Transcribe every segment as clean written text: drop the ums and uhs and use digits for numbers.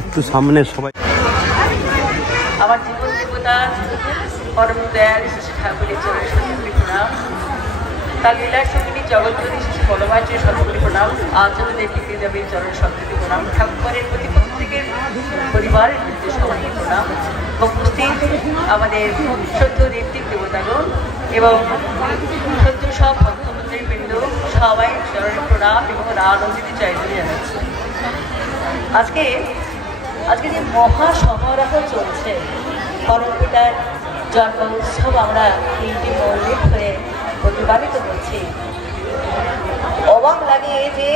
একটু সামনে সবাই। আমার জীবন দেবতা পরম দয়াল শ্রী ঠাকুরের চরণে শতকোটি প্রণাম। তার লীলার সঙ্গিনী জগৎপতি শ্রী বলভাজ্যের শতকোটি প্রণাম। আচরণ দেবী দেবীর চরণে শতকোটি প্রণাম। ঠাকুরের প্রতি প্রত্যেকের পরিবারের প্রতি সবাইকে প্রণাম। উপস্থিত আমাদের সদ্য দেবতিক দেবতাগণ এবং সদ্য সব ভক্তমন্ত্রী বৃন্দ সবাই চরণে প্রণাম এবং আনন্দিত জয়গুলি জানাচ্ছি। আজকে যে মহাসমারোহ চলছে পরম পিতার জন্ম উৎসব আমরা 3টি মন্দির ধরে প্রতিপালিত করছি। অবাক লাগে যে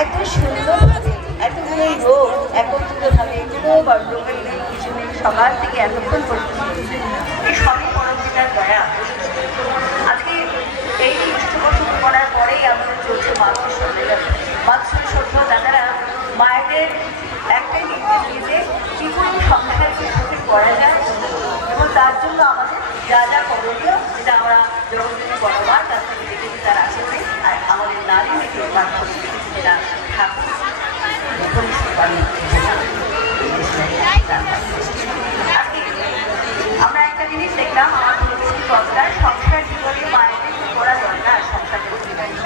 এত সুন্দরভাবে এতগুলো লোক একত্রিতভাবে কোনো গণ্ডগোল নেই, কিছু নেই, সকাল থেকে এতক্ষণ পর্যন্ত এই সবই পরম পিতার দয়া। আজকে এই পৃষ্ঠপোষণ করার পরেই আমাদের চলছে মাতৃশ্রদ্ধা। দাদারা মায়েদের একটাই নির্দেশ দিয়েছে কি করে সংসারকে সুখী করা যায় এবং তার জন্য আমাদের যা যা করণীয় সেটা আমরা জগৎজনী বড়মার কাছ থেকে দেখেছি তার আসলে আর আমাদের নারী মেয়েকে মাধ্যম দেখেছি যেটা ঠাকুর আমরা একটা জিনিস দেখলাম আমার পরবর্তী পর্দায় সংসার জীবনে মায়েদের করা দরকার সংসার জীবনে।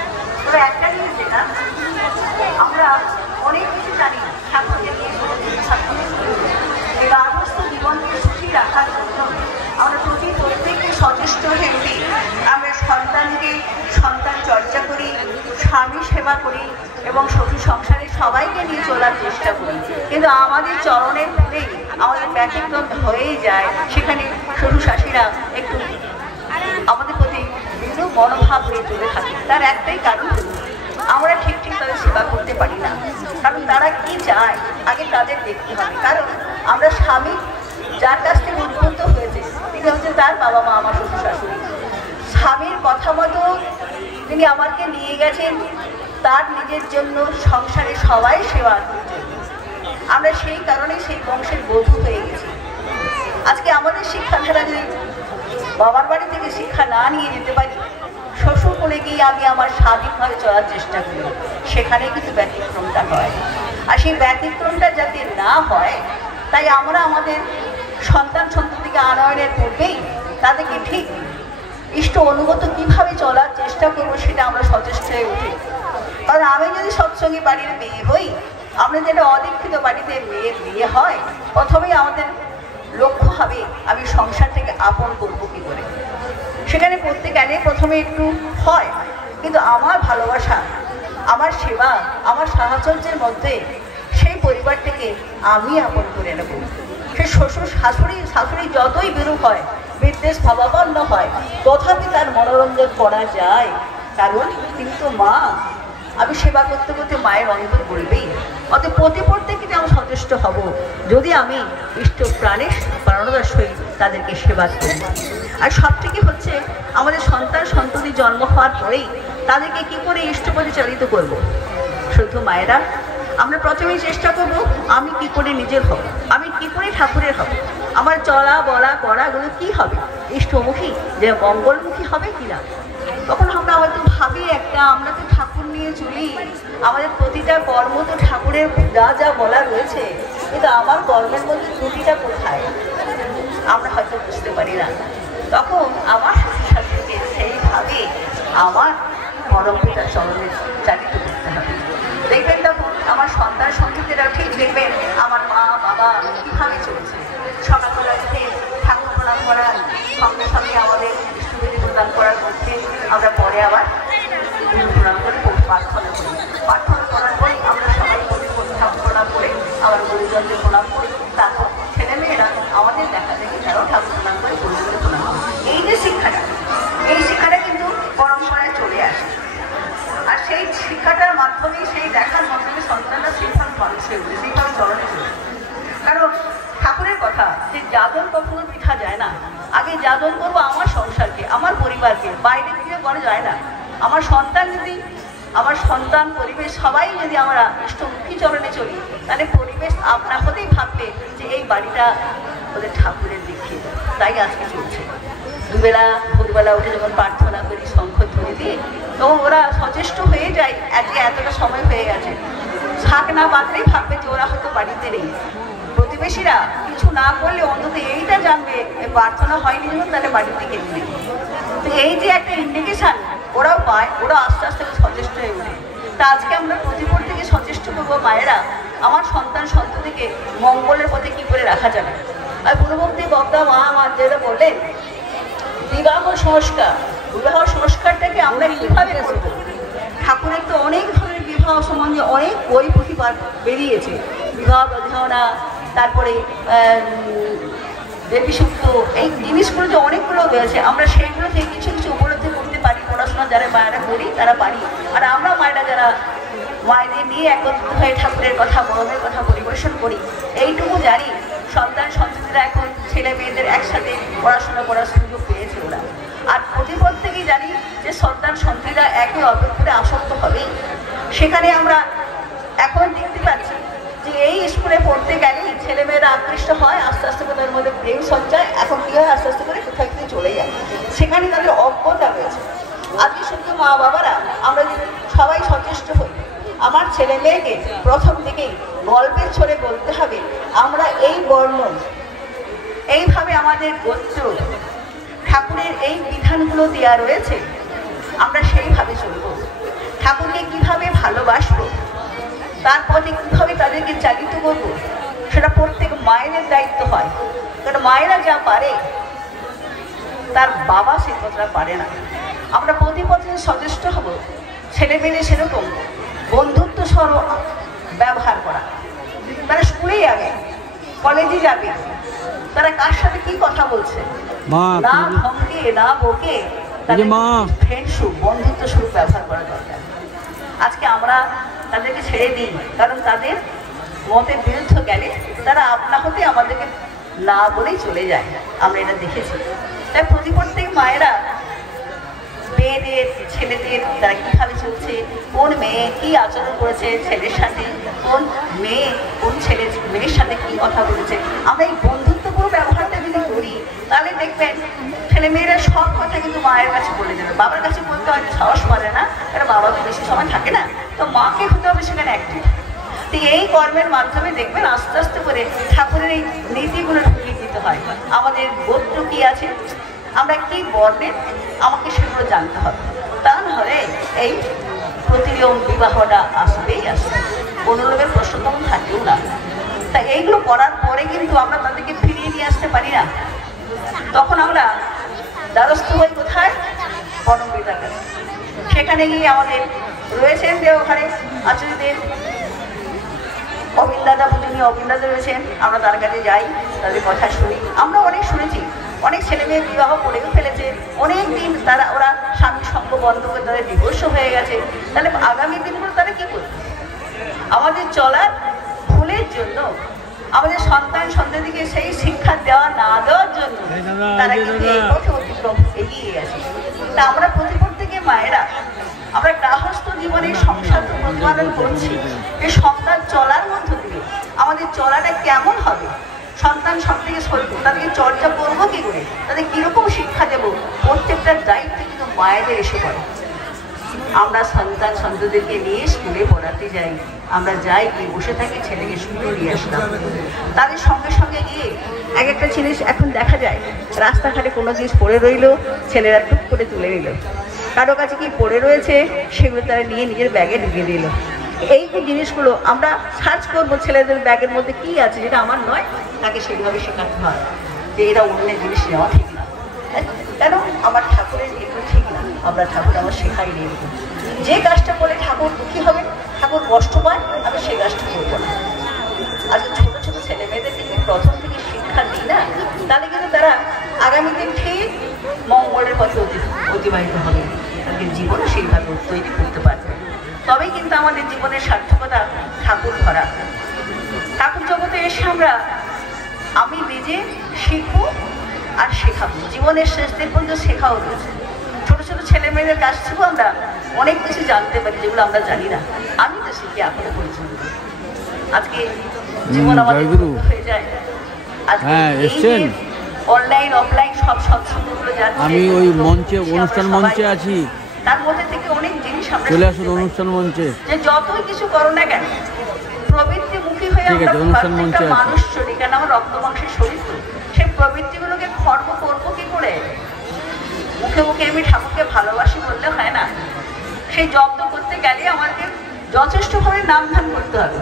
তবে একটা জিনিস দেখলাম আমরা অনেক কিছু জানি ঠাকুরকে নিয়ে কোনো কিছু এই গার্হস্থ্য জীবনকে সুখী রাখার জন্য আমরা প্রত্যেককে সচেষ্ট হয়ে উঠি। আমরা সন্তান চর্চা করি, স্বামী সেবা করি এবং সখী সংসারে সবাইকে নিয়ে চলার চেষ্টা করি, কিন্তু আমাদের চরণের ভুলেই আমাদের ব্যতিক্রম হয়েই যায়। সেখানে শ্বশুর শাশুড়িরা একটু আমাদের প্রতি বিরূপ মনোভাব নিয়ে চলে থাকে। তার একটাই কারণ আমরা ঠিক তাদের সেবা করতে পারি না, কারণ তারা কি চায় আগে তাদের দেখতে হবে। কারণ আমরা স্বামী যার কাছ থেকে উদ্বুদ্ধ হয়েছে তিনি হচ্ছে তার বাবা মা, আমার শ্বশুর শাশুড়ি। স্বামীর কথা মতো তিনি আমাকে নিয়ে গেছেন তার নিজের জন্য, সংসারে সবাই সেবা করছে। আমরা সেই কারণে সেই বংশের বধূ হয়ে গেছি। আজকে আমাদের শিক্ষার্থীরা যদি বাবার বাড়ি থেকে শিক্ষা না নিয়ে যেতে পারি, শ্বশুর কোলে গিয়ে আমি আমার স্বাধীনভাবে চলার চেষ্টা করি, সেখানে কিন্তু ব্যতিক্রমটা হয়। আর সেই ব্যতিক্রমটা যাতে না হয় তাই আমরা আমাদের সন্ততিকে আনয়নের পূর্বেই তাদেরকে ঠিক ইষ্ট অনুগত কীভাবে চলার চেষ্টা করবো সেটা আমরা সচেষ্ট হয়ে উঠি। কারণ আমি যদি সৎসঙ্গী বাড়ির মেয়ে হই, আমরা যেটা অদীক্ষিত বাড়িতে মেয়ের বিয়ে হয়, প্রথমেই আমাদের লক্ষ্য হবে আমি সংসারটাকে আপন করবো কী করে। সেখানে প্রথমে একটু হয়, কিন্তু আমার ভালোবাসা, আমার সেবা, আমার সাহচর্যের মধ্যে সেই পরিবারটাকে আমি আপন করে নেব। সে শ্বশুর শাশুড়ি যতই বিরূপ হয়, বিদ্বেষ ভাবাপন্ন হয়, তথাপি তার মনোরঞ্জন করা যায়, কারণ তিনি তো মা। আমি সেবা করতে করতে মায়ের অন্তর বলবেই। অত প্রত্যেকে আমি সচেষ্ট হব যদি আমি ইষ্ট প্রাণের প্রাণদার সহিত তাদেরকে সেবা করি। আর সবথেকে হচ্ছে আমাদের সন্ততি জন্ম হওয়ার পরেই তাদেরকে কি করে ইষ্ট পরিচালিত করব। শুধু মায়েরা আমরা প্রথমেই চেষ্টা করব আমি কি করে নিজের হব, আমি কি করে ঠাকুরের হব, আমার চলা বলা করাগুলো কি হবে, ইষ্টমুখী যে মঙ্গলমুখী হবে কিনা। তখন আমরা হয়তো ভাবি আমরা তো ঠাকুর নিয়ে চলি, আমাদের প্রতিটা কর্ম তো ঠাকুরের যা যা বলা রয়েছে, কিন্তু আমার কর্মের মধ্যে ত্রুটিটা কোথায় আমরা হয়তো বুঝতে পারি না। তখন আমার শ্বশুর শাশুড়িকে সেইভাবে আমার পরম পিতার চরণে চালিত করতে হবে। দেখবেন তখন আমার সন্ততিরাও ঠিক দেখবেন আমার মা বাবা কীভাবে চলছে। সকালবেলা উঠে ঠাকুর প্রণাম করা, সঙ্গে সঙ্গে আমাদের ইষ্টবিধি প্রদান করার মধ্যে আমরা পরে আবার প্রণাম করে প্রার্থনা করি। প্রার্থনা করার পরে আমরা সবাই ঠাকুর প্রণাম করে আবার গুরুজনদের প্রণাম করি। তারপর ছেলেমেয়েরা আমাদের দেখা দেখি তারাও ঠাকুর প্রণাম করে গুরুজনদের প্রণাম করি। এই যে শিক্ষাটা, এই শিক্ষাটা কিন্তু পরম্পরায় চলে আসে। আর সেই শিক্ষাটার মাধ্যমে, সেই দেখার মাধ্যমে সন্তানরা সেইভাবে মানুষে উঠে, সেইভাবে চরণে চলে। কারণ ঠাকুরের কথা যে যাদন কখনো পিঠা যায় না, আগে যাদন করবো আমার সংসারকে, আমার পরিবারকে, বাইরে থেকে করা যায় না। আমার সন্তান পরিবেশ সবাই যদি আমরা ইষ্টমুখী চরণে চলি, তাহলে পরিবেশ আপনা হতেই ভাববে যে এই বাড়িটা ওদের ঠাকুরের দিকে। তাই আজকে চলছে দুবেলা ভোরবেলা উঠে যখন প্রার্থনা করি শঙ্খ ধ্বনি দিয়ে, তখন ওরা সচেষ্ট হয়ে যায় আজকে এতটা সময় হয়ে গেছে। শাক না বাঁধলেই ভাববে যে ওরা হয়তো বাড়িতে নেই। প্রতিবেশীরা কিছু না করলে অন্তত এইটা জানবে প্রার্থনা হয়নি যখন তাহলে বাড়ির দিকে নেই। তো এই যে একটা ইন্ডিকেশান ওরাও পায়, ওরা আস্তে আস্তে সচেষ্ট হয়ে ওঠে। তা আজকে আমরা প্রতিপক্ষকে সচেষ্ট করবো মায়েরা আমার সন্ততিকে মঙ্গলের পথে কী করে রাখা যাবে। আর পূর্ববর্তী বক্তা মা যেটা বললেন বিবাহ সংস্কারটাকে আমরা কীভাবে করবো। ঠাকুরের তো অনেক ধরনের বিবাহ সম্বন্ধে অনেক বই পুঁথি বেরিয়েছে, বিবাহ প্রধারণা, তারপরে দেবী সূক্ত, এই জিনিসগুলো যে অনেকগুলো রয়েছে, আমরা সেইগুলো থেকে কিছু কিছু উপলব্ধি করতে পারি। পড়াশোনা যারা মায়েরা করি তারা পারি, আর আমরা মায়েরা যারা মায়েদের নিয়ে একত্রিত হয়ে ঠাকুরের কথা, বড়দের কথা পরিবেশন করি, এইটুকু জানি সন্তান সন্ততিরা এখন ছেলে মেয়েদের একসাথে পড়াশোনা করার সুযোগ পেয়েছে ওরা। আর প্রতিপদ থেকেই জানি যে সন্তান সন্ততিরা একে অপর করে আসক্ত হবেই। সেখানে আমরা এখন দেখতে পাচ্ছি যে এই স্কুলে পড়তে গেলেই ছেলেমেয়েরা আকৃষ্ট হয়, আস্তে আস্তে করে তার মধ্যে প্রেম সঞ্চয়, এখন কী হয় আস্তে আস্তে করে কোথায় কোথায় চলে যায়, সেখানে তাদের অজ্ঞতা রয়েছে। আজকে শুধু মা বাবারা আমরা যদি সবাই সচেষ্ট হই, আমার ছেলে মেয়েকে প্রথম থেকেই গল্পের ছড়ে বলতে হবে আমরা এই বর্ণ, এইভাবে আমাদের গোত্র, ঠাকুরের এই বিধানগুলো দেওয়া রয়েছে, আমরা সেইভাবে চলব। ঠাকুরকে কীভাবে ভালোবাসবো, তার পথে কীভাবে তাদেরকে চালিত করবো, সেটা প্রত্যেক মায়েদের দায়িত্ব হয়। কারণ মায়েরা যা পারে তার বাবা সে কথাটা পারে না। আমরা প্রতিপথে সচেষ্ট হব, ছেলে মেয়েদের সেরকম বন্ধুত্ব সহ ব্যবহার করা। তারা স্কুলে যাবে, কলেজে যাবে, তারা কার সাথে কি কথা বলছে, না ধমকে না বকে, ফ্রেন্ডশিপ বন্ধুত্ব স্বরূপ ব্যবহার করা দরকার। আজকে আমরা তাদেরকে ছেড়ে দিই, কারণ তাদের মতের বিরুদ্ধে গেলে তারা আপনা হতে আমাদেরকে না বলেই চলে যায়, আমরা এটা দেখেছি। তাই প্রত্যেক মায়েরা মেয়েদের, ছেলেদের তারা কীভাবে চলছে, কোন মেয়ে কী আচরণ করেছে ছেলের সাথে, কোন মেয়ে কোন ছেলে মেয়ের সাথে কী কথা বলেছে, আমরা এই বন্ধুত্বপূর্ণ ব্যবহারটা যদি করি তাহলে দেখবেন ছেলে মেয়েরা সব কথা কিন্তু মায়ের কাছে বলে দেবে। বাবার কাছে বলতে হয়তো সাহস পারে না, কারণ বাবা তো বেশি সময় থাকে না, তো মাকে হতে হবে সেখানে অ্যাক্টিভ। তো এই কর্মের মাধ্যমে দেখবেন আস্তে আস্তে করে ঠাকুরের এই নীতিগুলো ঢুকিয়ে দিতে হয়। আমাদের গোত্র কী আছে, আমরা কি বর্ণের, আমাকে সেগুলো জানতে হবে, তা নাহলে এই প্রতিনিয়ম বিবাহটা আসবেই আসবে, কোনো লোকের প্রশ্ন তখন থাকেও না। তা এইগুলো করার পরে কিন্তু আমরা তাদেরকে ফিরিয়ে নিয়ে আসতে পারি না, তখন আমরা দ্বারস্থ হই কোথায়, পরম পিতার কাছে। সেখানে গিয়ে আমাদের রয়েছেন যে ওখানে আচার্যদের অবিন্দাদা, পূজনীয় অবিন্দাদা রয়েছেন, আমরা তার কাছে যাই, তাদের কথা শুনি। আমরা অনেক শুনেছি, অনেক ছেলে মেয়ে বিবাহ করেও ফেলেছে, অনেক দিন তারা ওরা স্বামী সঙ্গ বন্ধ করে তাদের ডিভোর্স হয়ে গেছে। তাহলে আগামী দিনগুলো তারা কী করবে? আমাদের চলার ভুলের জন্য, আমাদের সন্তান সন্ততিকে সেই শিক্ষা দেওয়া না দেওয়ার জন্য তারা কিন্তু এই পথে অতিক্রম এগিয়ে গেছে। তা আমরা প্রত্যেকে মায়েরা আমরা গৃহস্থ জীবনে সংসার তো প্রতিপাদন করছি, এই সন্তান চলার মধ্য দিয়ে আমাদের চলাটা কেমন হবে, সন্তান সবথেকে তাদেরকে চর্চা করবো কী করে, তাদের কীরকম শিক্ষা দেবো, প্রত্যেকটার দায়িত্ব কিন্তু মায়েদের এসে পড়ে। আমরা সন্তান সন্ততিদেরকে নিয়ে স্কুলে পড়াতে যাই, আমরা যাই গিয়ে বসে থাকি, ছেলেকে স্কুলে নিয়ে আসলাম, তাদের সঙ্গে সঙ্গে গিয়ে এক একটা জিনিস এখন দেখা যায় রাস্তাঘাটে কোনো জিনিস পড়ে রইল, ছেলেরা টুক করে তুলে নিল, কারো কাছে কি পড়ে রয়েছে সেগুলো তারা নিয়ে নিজের ব্যাগে ঢুকিয়ে দিল। এই যে জিনিসগুলো আমরা সার্চ করবো ছেলেদের ব্যাগের মধ্যে কি আছে যেটা আমার নয়, তাকে সেইভাবে শেখাতে হয় যে এটা অন্যের জিনিস নেওয়া ঠিক না, কেন আমার ঠাকুরের এগুলো ঠিক না, আমরা ঠাকুর আমার শেখাই নিয়ে দেবো। যে কাজটা করলে ঠাকুর দুঃখী হবে, ঠাকুর কষ্ট পায়, আমি সেই কাজটা করবো না। আজকে ছোটো ছোটো ছেলে মেয়েদেরকে যদি প্রথম থেকে শিক্ষা দিই না, তাহলে কিন্তু তারা আগামী দিন ঠিক মঙ্গলের পথে অতিবাহিত হবে, তাদের জীবনে সেইভাবে তৈরি করতে পারবে। তবেই কিন্তু আমাদের জীবনের সার্থকতা ঠাকুর ধরা। ঠাকুর জগতে এসে আমরা আমি নিজে শিখবো আর শেখাবো, জীবনের শেষ দিন পর্যন্ত শেখাও রয়েছে। ছোটো ছোটো ছেলে মেয়েদের কাছ থেকেও আমরা অনেক কিছু জানতে পারি যেগুলো আমরা জানি না, আমি তো শিখি এখনো পর্যন্ত। আজকে জীবন আমাদের হয়ে যায়, আজকে অনলাইন অফলাইন সব সৎসঙ্গগুলো যাচ্ছে, আমি ওই মঞ্চে অনুষ্ঠান মঞ্চে আছি, তার মধ্যে থেকে অনেক জিনিস আমরা চলে আসুন অনুষ্ঠান মঞ্চে, যে যতই কিছু করো না কেন প্রবৃত্তিমুখী হয়ে আমরা মানুষ চলি, কেন আমার রক্ত মাংসের শরীর, সেই প্রবৃত্তিগুলোকে খর্ব করবো কি করে? মুখে মুখে আমি ঠাকুরকে ভালোবাসি বললে হয় না, সেই জব্দ করতে গেলে আমাদের যথেষ্টভাবে নাম ধ্যান করতে হবে।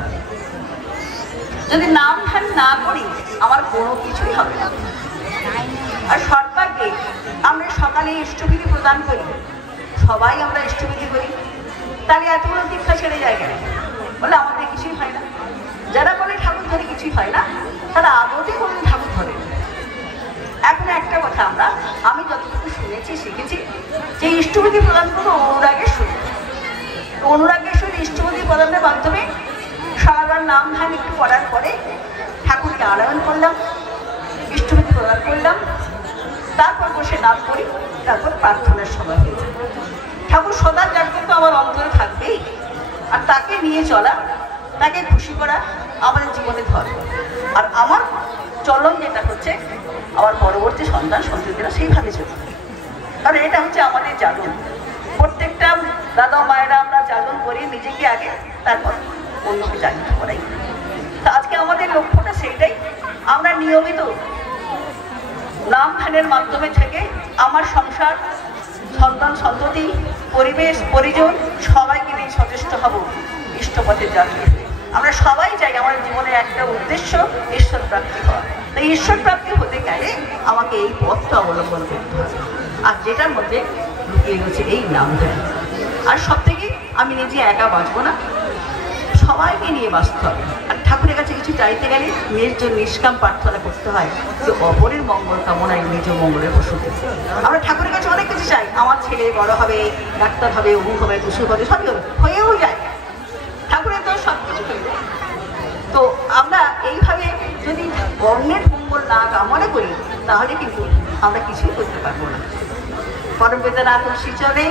যদি নাম ধ্যান না করি আমার কোনো কিছুই হবে না। আর সর্বাগ্যে আমরা সকালে ইষ্টবিধি প্রদান করি, সবাই আমরা ইষ্টবিধি করি, তাহলে এতগুলো দীক্ষা ছেড়ে যায় কেন? বলে আমাদের কিছুই হয় না। যারা বলে ঠাকুর ধরে কিছুই হয় না, তারা আদতে কোনো ঠাকুর ধরে। এখন একটা কথা আমি যতটুকু শুনেছি শিখেছি যে ইষ্টপতি প্রদান করবো অনুরাগের সহিত। অনুরাগের সহিত ইষ্টপতি প্রদানের মাধ্যমে সারাবার নাম ধান একটু পড়ার পরে ঠাকুরকে আনয়ন করলাম, ইষ্টপতি প্রদান করলাম, তারপর বসে নাম করি, তারপর প্রার্থনার সময় হয়েছে। ঠাকুর সদা জাগ্রত আমার অন্তরে থাকবেই, আর তাকে নিয়ে চলা, তাকে খুশি করা আমাদের জীবনে ধর্ম। আর আমার চলন যেটা হচ্ছে আমার পরবর্তী সন্তান সন্ততিরা সেইভাবে চলবে, কারণ এটা হচ্ছে আমাদের জাগরণ। প্রত্যেকটা দাদা মায়েরা আমরা জাগরণ করি নিজেকে আগে, তারপর অন্যকে জাগিত করাই। তা আজকে আমাদের লক্ষ্যটা সেইটাই, আমরা নিয়মিত নাম ধ্যানের মাধ্যমে থেকে আমার সংসার, সন্তান সন্ততি, পরিবেশ পরিজন সবাইকে নিয়ে সচেষ্ট হব ইষ্টপথের যাত্রী। আমরা সবাই চাই আমার জীবনের একটা উদ্দেশ্য ঈশ্বর প্রাপ্তি হওয়া। তাই ঈশ্বর প্রাপ্তি হতে গেলে আমাকে এই পথটা অবলম্বন করতে হবে, আর যেটার মধ্যে লুকিয়ে গেছে এই নাম ধ্যান। আর সব থেকে আমি নিজে একা বাঁচবো না, সবাইকে নিয়ে বাঁচতে হবে। আর ঠাকুরের কাছে কিছু চাইতে গেলে নিজ নিষ্কাম প্রার্থনা করতে হয় যে অপরের মঙ্গল কামনায় নিজ মঙ্গলের বসতে। আমরা ঠাকুরের কাছে অনেক কিছু চাই, আমার ছেলে বড় হবে, ডাক্তার হবে, অমুক হবে, কুসুর হবে, সবই হবে, হয়েও যায়। ঠাকুরের তো সব কিছু হয়ে যায়। তো আমরা এইভাবে যদি অন্যের মঙ্গল না কামনা করি তাহলে কিন্তু আমরা কিছুই করতে পারবো না। পরম বেদনা শ্রীচরণে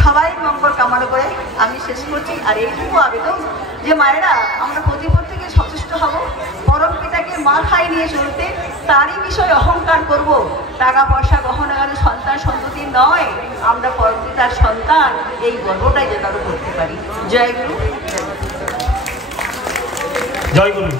সবাই মঙ্গল কামনা করে আমি শেষ করছি। আর এইটুকু আবেদন যে মায়েরা আমরা প্রতিপত্তিকে সচেষ্ট হব, পরম পিতাকে মাথায় নিয়ে চলতে, তারই বিষয়ে অহংকার করব। টাকা পয়সা গহনা গাড়ি সন্তান সন্ততি নয়, আমরা পরম পিতার সন্তান, এই গর্বটাই যেন আরো করতে পারি। জয় গুরু, জয় গুরু।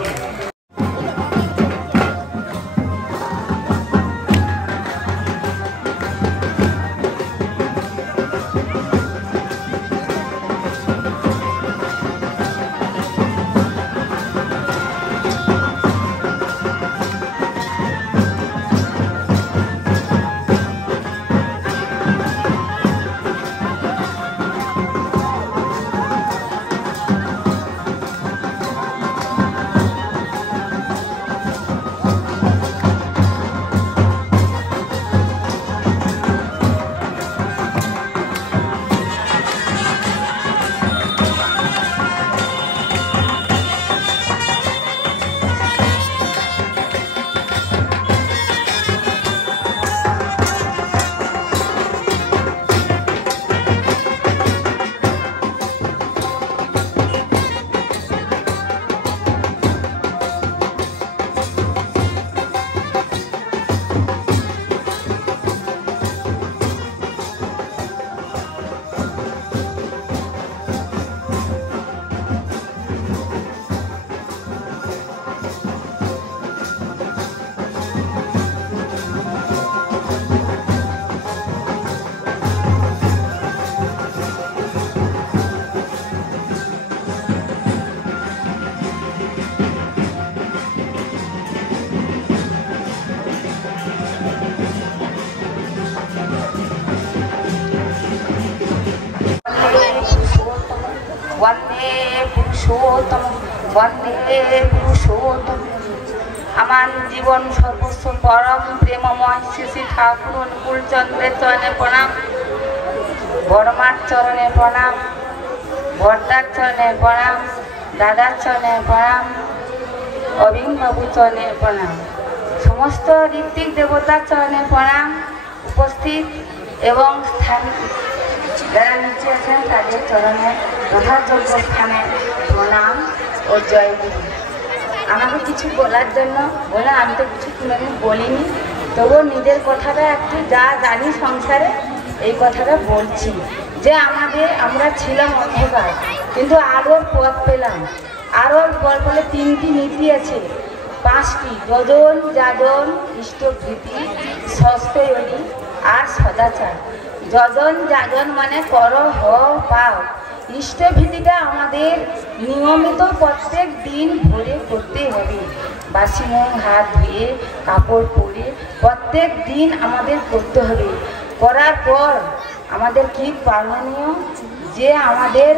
वंदे पुरुषोत्तम, वंदे पुरुषोत्तम। আমার জীবন সর্বস্ব পরম প্রেমময় শ্রী শ্রী ঠাকুর অনুকূল চন্দ্রের চরণে প্রণাম, বড়মার চরণে প্রণাম, বড়দার চরণে প্রণাম, দাদার চরণে প্রণাম, অভিনবাবুর চরণে প্রণাম, সমস্ত ঋত্বিক দেবতার চরণে প্রণাম, উপস্থিত এবং স্থানীয় যারা নিচে আছেন তাদের চরণে যথাযোগ্য স্থানে প্রণাম ও জয় গুরু। আমাকে কিছু বলার জন্য বলে আমি তো কিছু কোনোদিন বলিনি, তবুও নিজের কথাটা একটু যা জানি সংসারে এই কথাটা বলছি যে আমরা ছিলাম অন্ধকার, কিন্তু আলোর পথ পেলাম। আলোর বলে 3টি নীতি আছে, 5টি: যজন, যাজন, ইষ্টভৃতি, সস্তয়নী আর সদাচার। যজন যাজন মানে করো, হও, পাও। ইষ্টভীতিটা আমাদের নিয়মিত প্রত্যেক দিন ভোরে করতে হবে, বাসি মুখ হাত ধুয়ে কাপড় পরে প্রত্যেক দিন আমাদের করতে হবে। করার পর আমাদের কি পালনীয়, যে আমাদের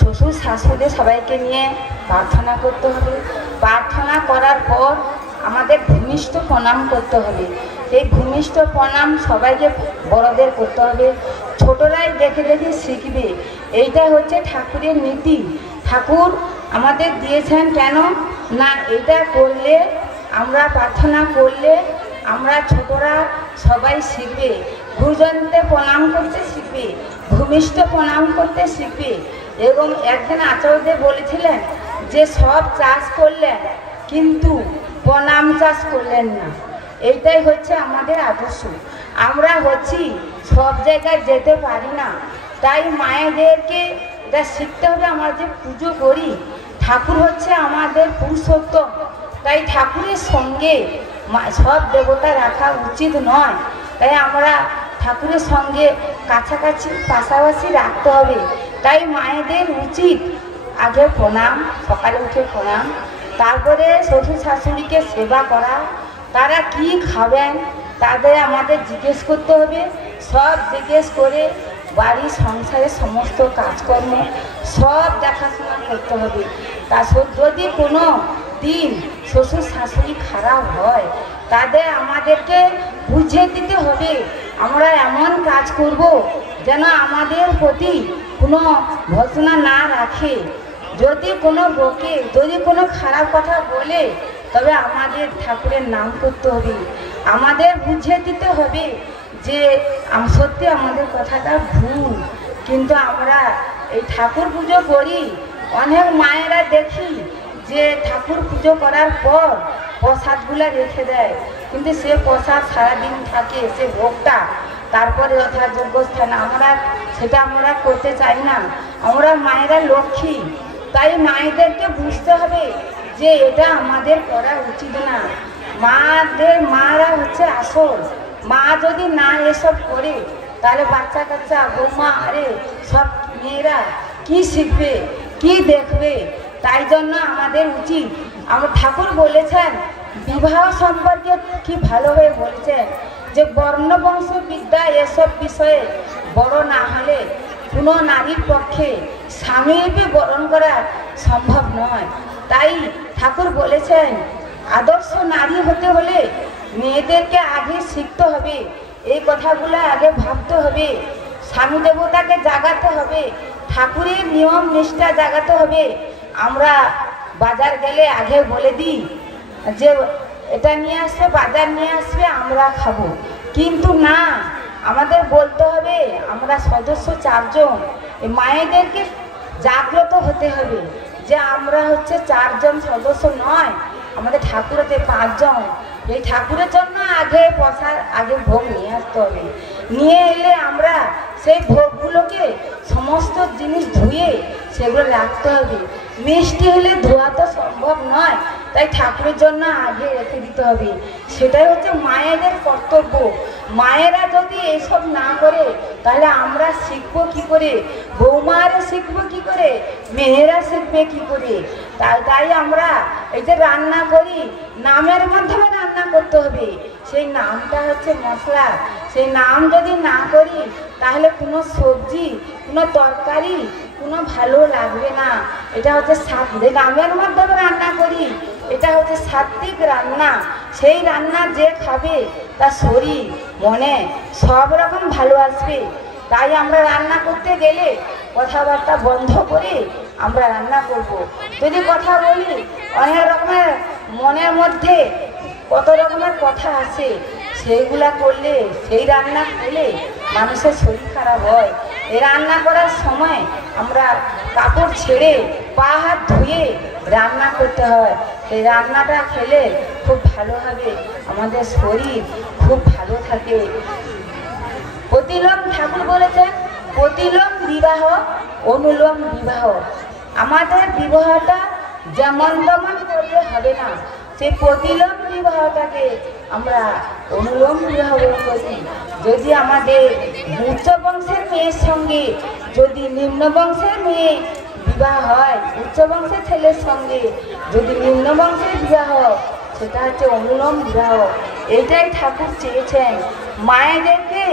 শ্বশুর শাশুড়ি সবাইকে নিয়ে প্রার্থনা করতে হবে। প্রার্থনা করার পর আমাদের ভূমিষ্ঠ প্রণাম করতে হবে। এই ভূমিষ্ঠ প্রণাম সবাইকে বড়দের করতে হবে, ছোটরাই দেখে দেখে শিখবে। এইটা হচ্ছে ঠাকুরের নীতি। ঠাকুর আমাদের দিয়েছেন কেন না, এইটা করলে, আমরা প্রার্থনা করলে আমরা ছোটরা সবাই শিখবে, গুরুজনদের প্রণাম করতে শিখবে, ভূমিষ্ঠ প্রণাম করতে শিখবে। এবং একদিন আচার্যদেব বলেছিলেন যে সব চাষ করলেন কিন্তু প্রণাম চাষ করলেন না। এইটাই হচ্ছে আমাদের আদর্শ। আমরা হচ্ছি সব জায়গায় যেতে পারি না, তাই মায়েদেরকে এটা শিখতে হবে। আমরা যে পুজো করি, ঠাকুর হচ্ছে আমাদের পুরুষোত্তম, তাই ঠাকুরের সঙ্গে সব দেবতা রাখা উচিত নয়। তাই আমরা ঠাকুরের সঙ্গে কাছাকাছি পাশাপাশি রাখতে হবে। তাই মায়েদের উচিত আগে প্রণাম, সকালে উঠে প্রণাম, তারপরে শ্বশুর শাশুড়িকে সেবা করা। তারা কি খাবেন তাদের আমাদের জিজ্ঞেস করতে হবে। সব জিজ্ঞেস করে বাড়ির সংসারের সমস্ত কাজকর্ম সব দেখাশোনা করতে হবে। তা যদি কোনো দিন শ্বশুর শাশুড়ি খারাপ হয়, তাদের আমাদেরকে বুঝিয়ে দিতে হবে। আমরা এমন কাজ করব যেন আমাদের প্রতি কোনো ভর্সনা না রাখে। যদি কোনো বকে, যদি কোনো খারাপ কথা বলে, তবে আমাদের ঠাকুরের নাম করতে হবে, আমাদের বুঝিয়ে দিতে হবে যে সত্যি আমাদের কথাটা ভুল। কিন্তু আমরা এই ঠাকুর পুজো করি, অনেক মায়েরা দেখি যে ঠাকুর পুজো করার পর প্রসাদগুলো রেখে দেয়, কিন্তু সে প্রসাদ সারাদিন থাকে, সে ভোগটা তারপরে যথাযোগ্য স্থানে সেটা আমরা করতে চাই না। আমরা মায়েরা লক্ষ্মী, তাই মায়েদেরকে বুঝতে হবে যে এটা আমাদের করা উচিত না। মারা হচ্ছে আসল। মা যদি না এসব করে, তাহলে বাচ্চা কাচ্চা বৌমা আরে সব মেয়েরা কি শিখবে, কি দেখবে? তাই জন্য আমাদের উচিত, আমার ঠাকুর বলেছেন বিবাহ সম্পর্কে কি ভালোভাবে বলেছেন যে বর্ণবংশ বিদ্যা এসব বিষয়ে বড় না হলে কোনো নারীর পক্ষে স্বামীকে বরণ করা সম্ভব নয়। তাই ঠাকুর বলেছেন আদর্শ নারী হতে হলে মেয়েদেরকে আগে শিখতে হবে, এই কথাগুলো আগে ভাবতে হবে, স্বামী দেবতাকে জাগাতে হবে, ঠাকুরের নিয়ম নিষ্ঠা জাগাতে হবে। আমরা বাজার গেলে আগে বলে দিই যে এটা নিয়ে আসবে, বাজার নিয়ে আসবে, আমরা খাবো, কিন্তু না, আমাদের বলতে হবে আমরা সদস্য 4 জন, মায়েদেরকে জাগ্রত হতে হবে যে আমরা হচ্ছে 4 জন সদস্য নয়, আমাদের ঠাকুর হতে 5 জন। এই ঠাকুরের জন্য আগে প্রসাদ, আগে ভোগ নিয়ে আসতে হবে। নিয়ে এলে আমরা সেই ভোগগুলোকে সমস্ত জিনিস ধুয়ে সেগুলো রাখতে হবে। মিষ্টি হলে ধোয়া তো সম্ভব নয়, তাই ঠাকুরের জন্য আগে রেখে দিতে হবে। সেটাই হচ্ছে মায়েদের কর্তব্য। মায়েরা যদি এইসব না করে তাহলে আমরা শিখবো কি করে? বৌমারা শিখবো কি করে? মেয়েরা শিখবে কি করে? তাই আমরা এই যে রান্না করি, নামের মাধ্যমে রান্না করতে হবে। সেই নামটা হচ্ছে মশলা, সেই নাম যদি না করি তাহলে কোনো সবজি, কোনো তরকারি কোনো ভালো লাগবে না। এটা হচ্ছে নামের মাধ্যমে রান্না করি, এটা হচ্ছে সাত্বিক রান্না। সেই রান্না যে খাবে তার শরীর মনে সব রকম ভালো আসবে। তাই আমরা রান্না করতে গেলে কথাবার্তা বন্ধ করে আমরা রান্না করব। যদি কথা বলি অনেক রকমের মনের মধ্যে কত রকমের কথা আসে, সেইগুলা করলে, সেই রান্না খেলে মানুষের শরীর খারাপ হয়। এই রান্না করার সময় আমরা কাপড় ছেড়ে পা হাত ধুয়ে রান্না করতে হয়। এই রান্নাটা খেলে খুব ভালো হবে, আমাদের শরীর খুব ভালো থাকে। প্রতিলোম ঠাকুর বলেছেন প্রতিলোম বিবাহ অনুলোম বিবাহ। আমাদের বিবাহটা যেমন তেমন করলে হবে না, সেই প্রতিলোম বিবাহটাকে আমরা অনুলোম বিবাহ করি। যদি আমাদের উচ্চ বংশের মেয়ের সঙ্গে যদি নিম্ন বংশের মেয়ে বিবাহ হয়, উচ্চ বংশের ছেলের সঙ্গে যদি নিম্ন বংশের বিবাহ, সেটা হচ্ছে অনুলোম বিবাহ। এটাই ঠাকুর চেয়েছেন। মায়েদেরকে,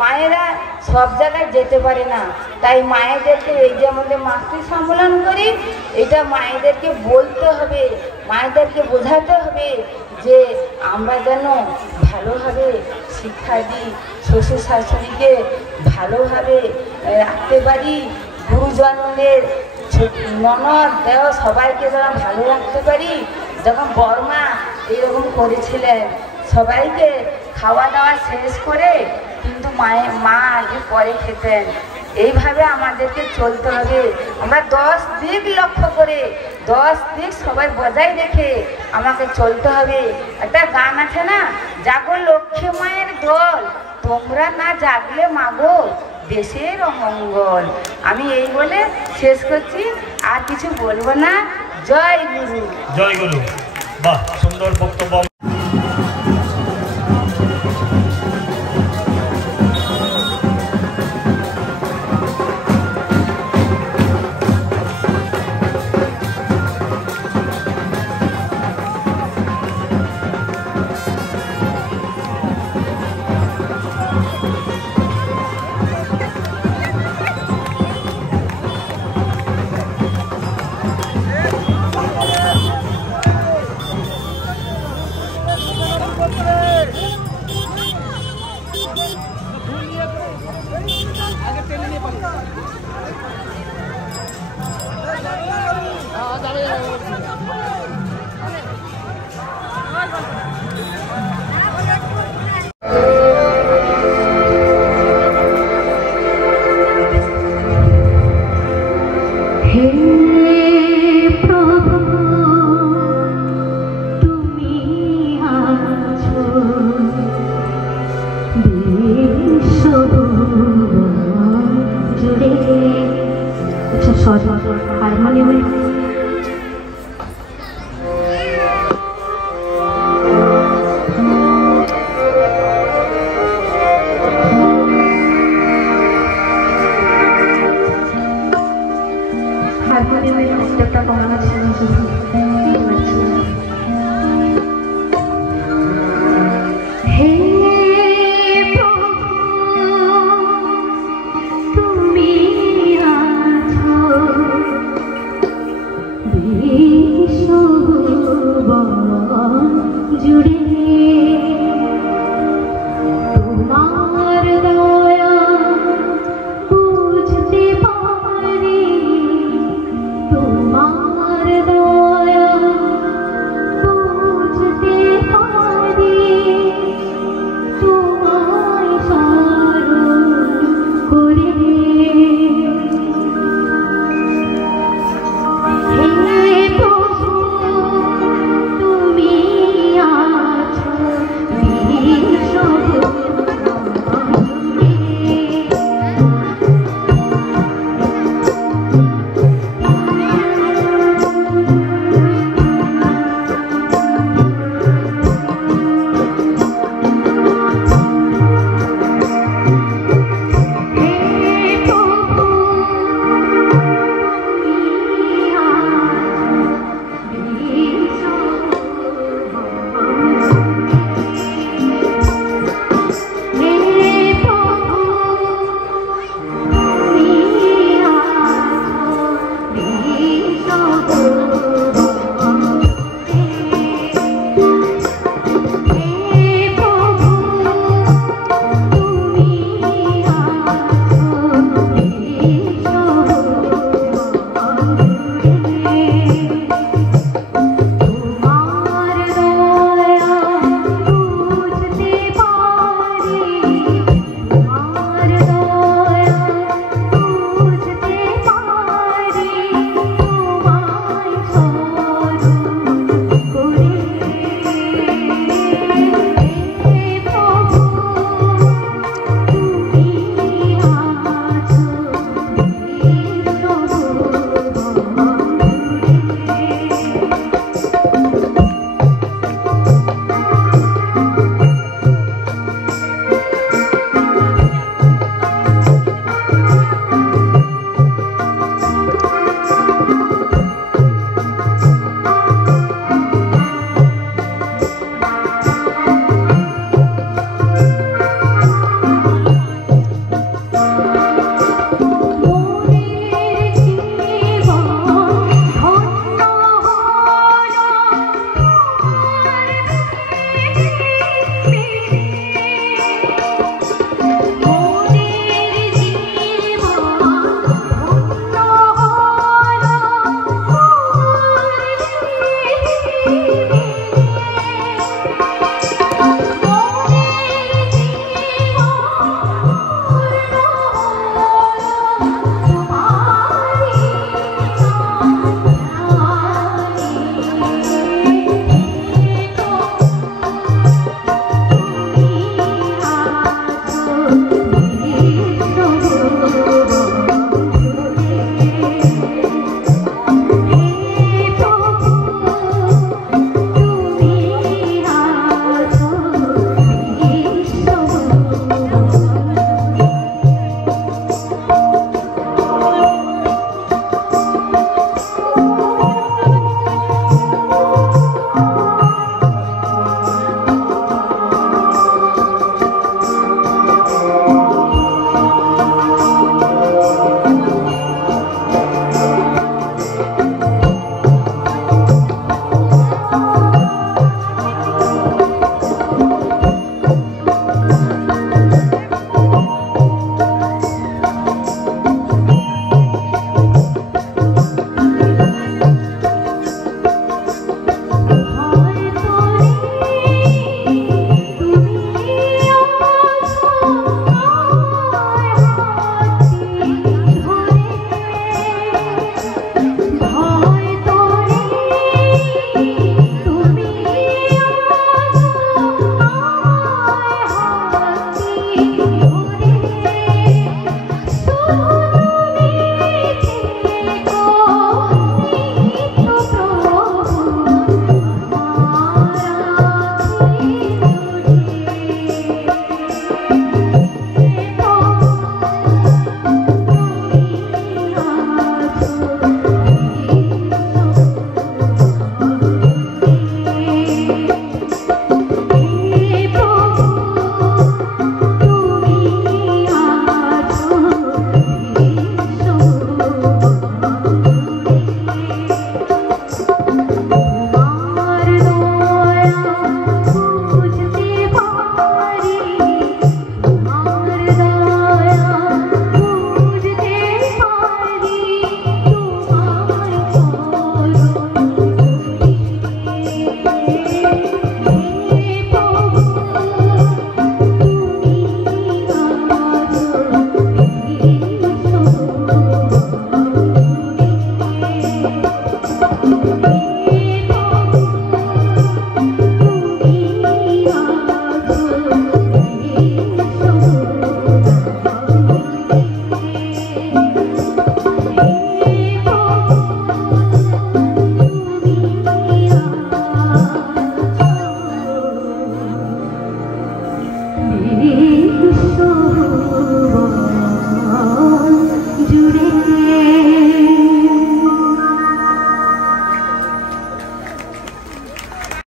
মায়েরা সব জায়গায় যেতে পারে না, তাই মায়েদেরকে এই যে আমাদের মাতৃ সম্মেলন করি, এটা মায়েদেরকে বলতে হবে, মায়েদেরকে বোঝাতে হবে যে আমরা যেন ভালোভাবে শিক্ষা দিই, শ্বশুর শাশুড়িকে ভালোভাবে রাখতে পারি, গুরুজনদের ননদ দেও সবাইকে যেন ভালো রাখতে পারি। যখন বর্মা এইরকম করেছিলেন, সবাইকে খাওয়া দাওয়া শেষ করে কিন্তু মা আগে পরে খেতেন। এইভাবে আমাদেরকে চলতে হবে। আমরা 10 দিক লক্ষ্য করে 10 দিক সবাই বজায় রেখে আমাকে চলতে হবে। একটা গান আছে না, জাগো লক্ষ্মী মায়ের দল, তোমরা না জাগলে মাগো দেশের অমঙ্গল। আমি এই বলে শেষ করছি, আর কিছু বলবো না। জয় গুরু। জয় গুরু। বাহ, সুন্দর বক্তব্য।